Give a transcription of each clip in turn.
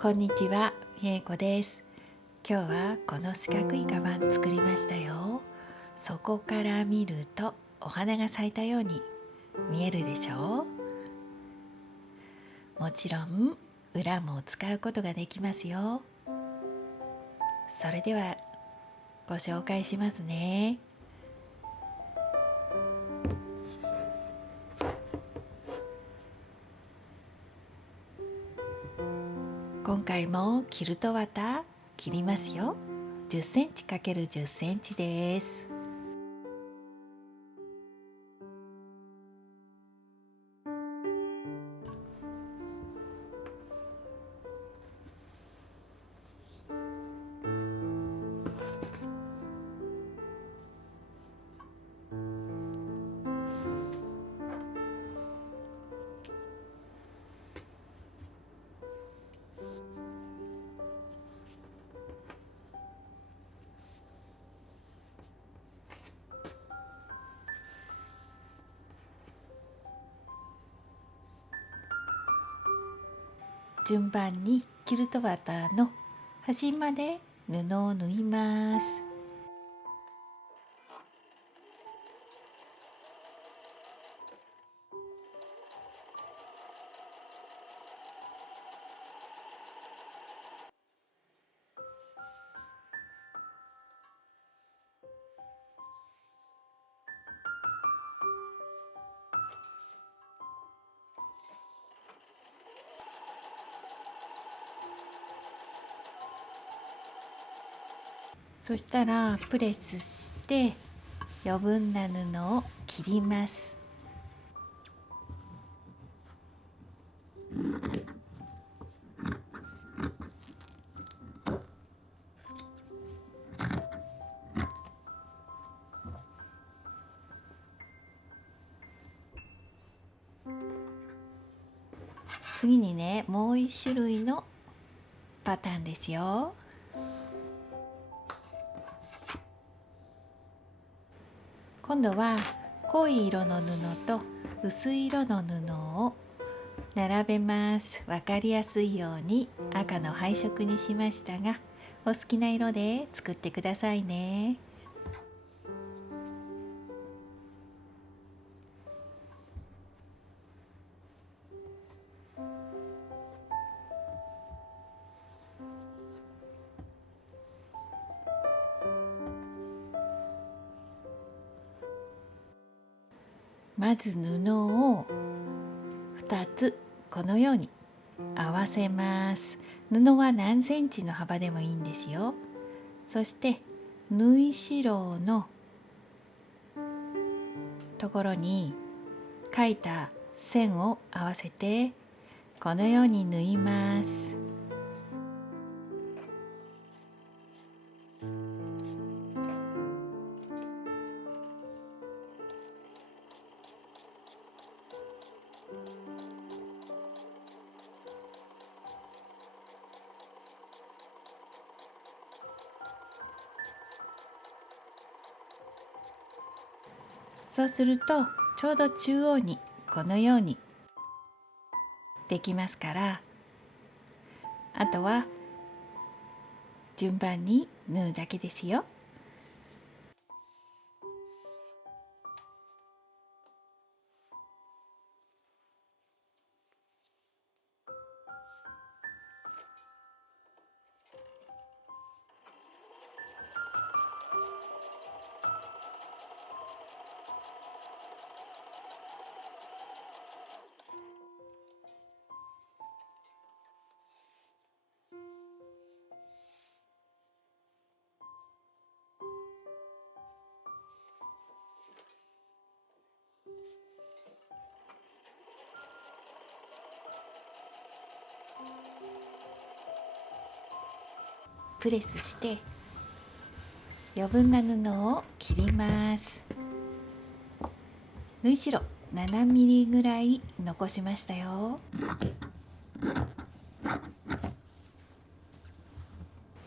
こんにちは、みえこです。今日はこの四角いカバン作りましたよ。そこから見るとお花が咲いたように見えるでしょう。もちろん裏も使うことができますよ。それではご紹介しますね。今回もキルト綿切りますよ。10センチ ×10 センチです。順番にキルト綿の端まで布を縫います。そしたらプレスして余分な布を切ります。次にね、もう一種類のパターンですよ。今度は濃い色の布と薄い色の布を並べます。わかりやすいように赤の配色にしましたが、お好きな色で作ってくださいね。まず布を2つこのように合わせます。布は何センチの幅でもいいんですよ。そして縫い代のところに書いた線を合わせてこのように縫います。そうするとちょうど中央にこのようにできますから、あとは順番に縫うだけですよ。プレスして余分な布を切ります。縫い代7ミリぐらい残しましたよ。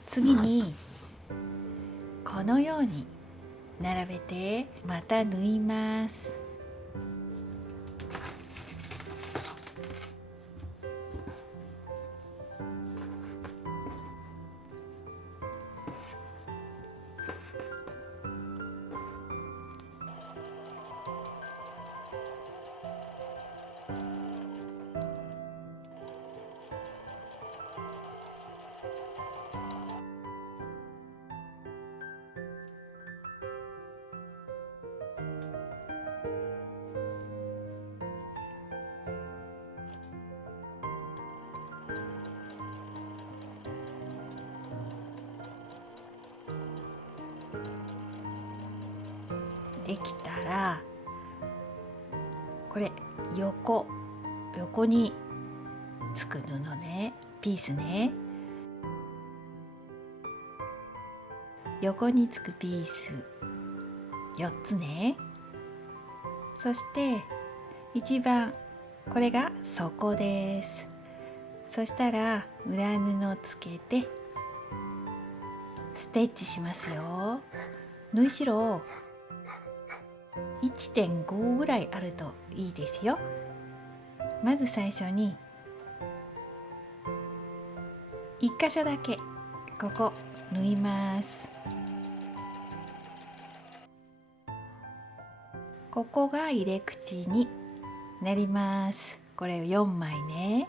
次にこのように並べてまた縫います。できたら、これ横につく布ね、ピースね、横につくピース4つね。そして一番これが底です。そしたら裏布をつけてステッチしますよ。縫い代 1.5 ぐらいあるといいですよ。まず最初に1箇所だけここ縫います。ここが入れ口になります。これを4枚ね。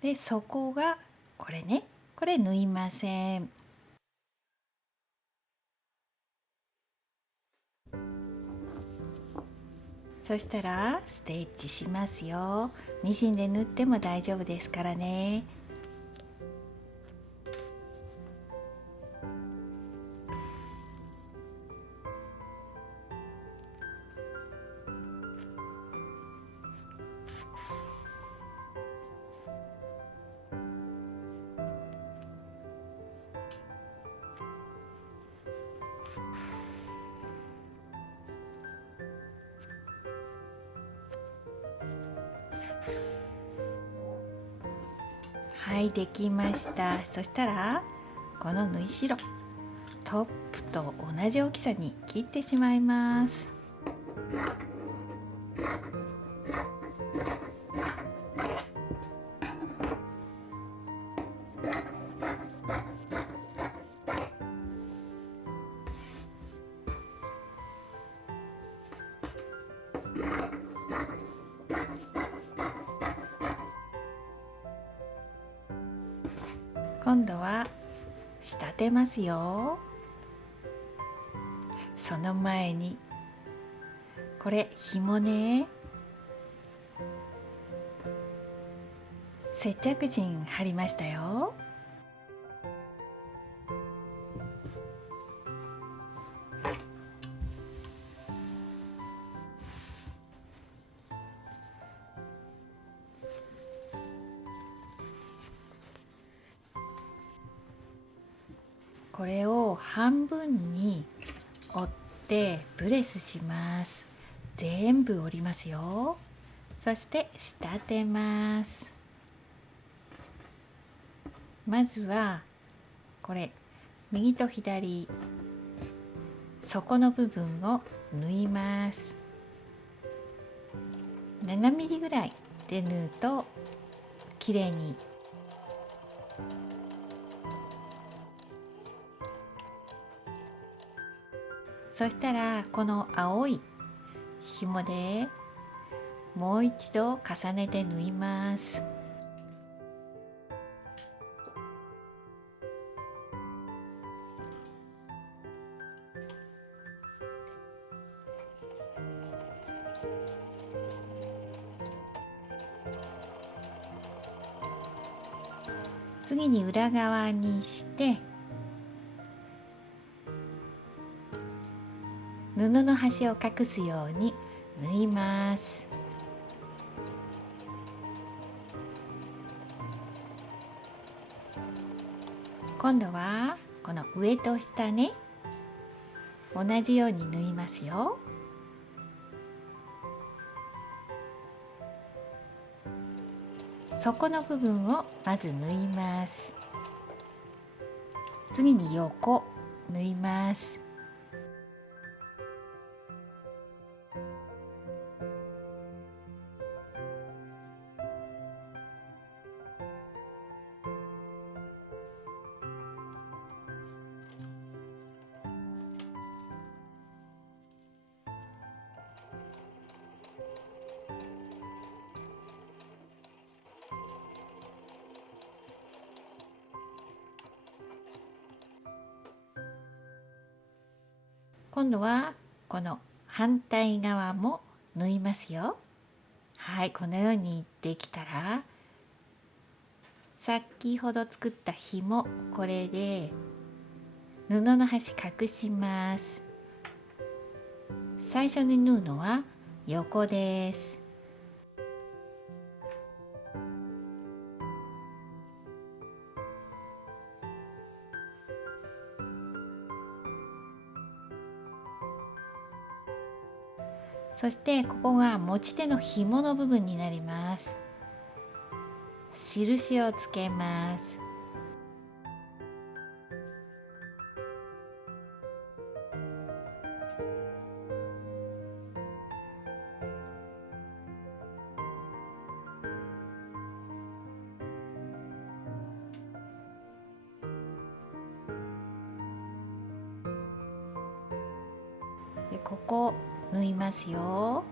で底がこれね、これ縫いません。そしたらステッチしますよ。ミシンで縫っても大丈夫ですからね。はい、できました。そしたらこの縫い代トップと同じ大きさに切ってしまいます。今度は仕立てますよ。その前にこれ紐ね、接着芯貼りましたよ。これを半分に折ってブレスします。全部折りますよ。そして仕立てます。まずはこれ右と左底の部分を縫います。7ミリぐらいで縫うときれいにそしたらこの青い紐でもう一度重ねて縫います。次に裏側にして布の端を隠すように縫います。今度はこの上と下ね、同じように縫いますよ。底の部分をまず縫います。次に横縫います。今度はこの反対側も縫いますよ。はい、このようにできたら先ほど作った紐、これで布の端隠します。最初に縫うのは横です。そしてここが持ち手の紐の部分になります。印をつけます。でここ縫いますよ。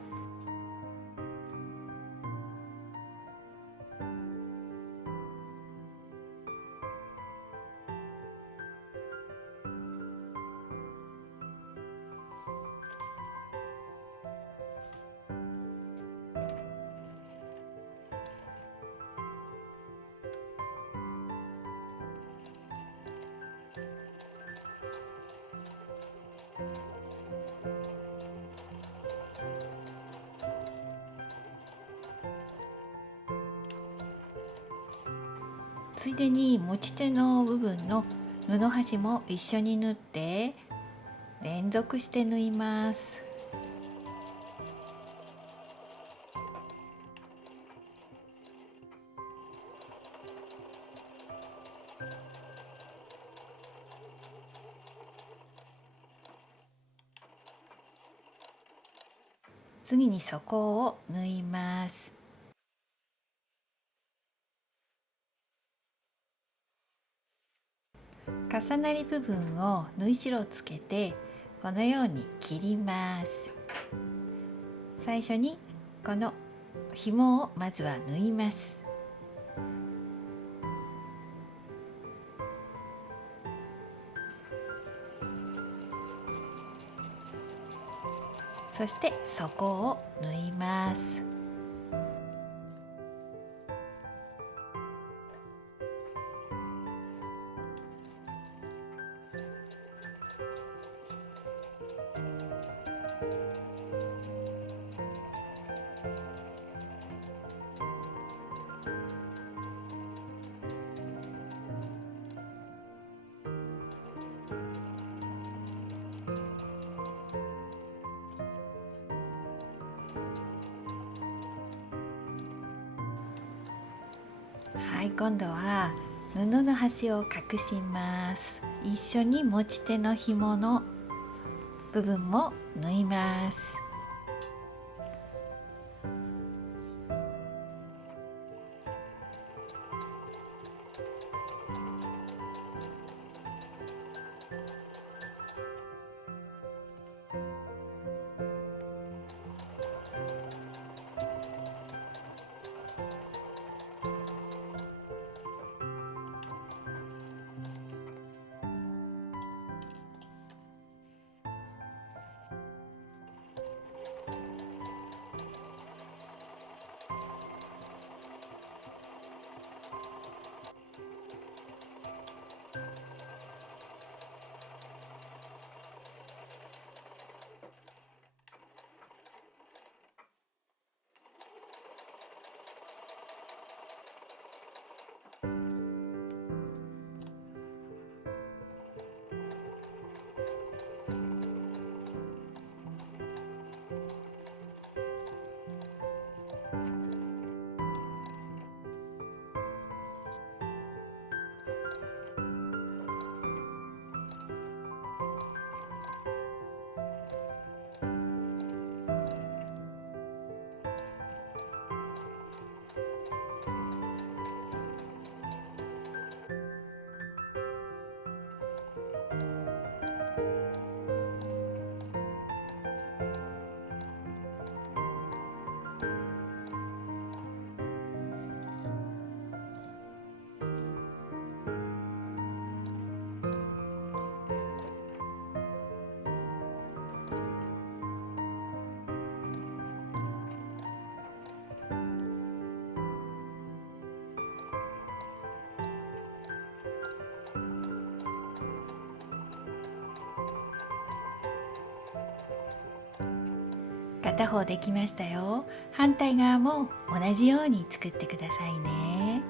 ついでに持ち手の部分の布端も一緒に縫って連続して縫います。次に底を縫います。重なり部分を縫い代をつけてこのように切ります。最初にこの紐をまずは縫います。そして底を縫います。はい、今度は布の端を隠します。一緒に持ち手の紐の部分も縫います。片方できましたよ。反対側も同じように作ってくださいね。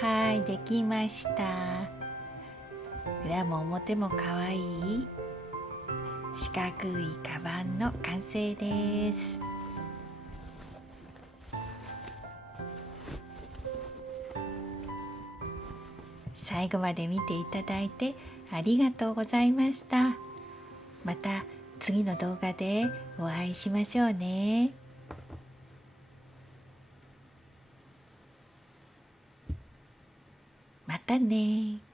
はい、できました。裏も表もかわいい四角いカバンの完成です。最後まで見ていただいてありがとうございました。また次の動画でお会いしましょうね。またね。